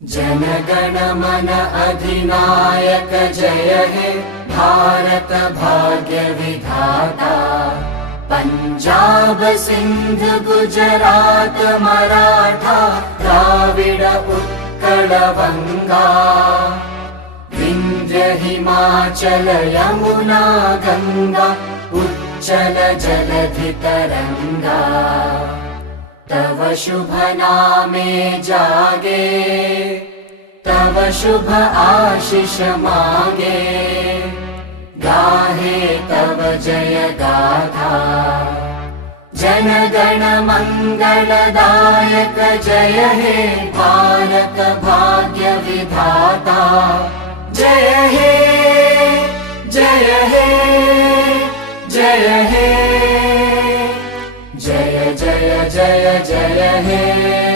जनगण मन अधिनायक जय हे भारत भाग्य विधाता। पंजाब सिंध गुजरात मराठा द्राविड उत्कल वंगा। विंध्य हिमाचल यमुना गंगा उच्चल जलधि तरंगा। तव शुभ नामे जागे तव शुभ आशीष मागे। गाहे तव जय गाथा जनगण मंगलदायक जय हे भारत भाग्य विधाता। जय हे जय हे जय हे जय जय जय जय हे।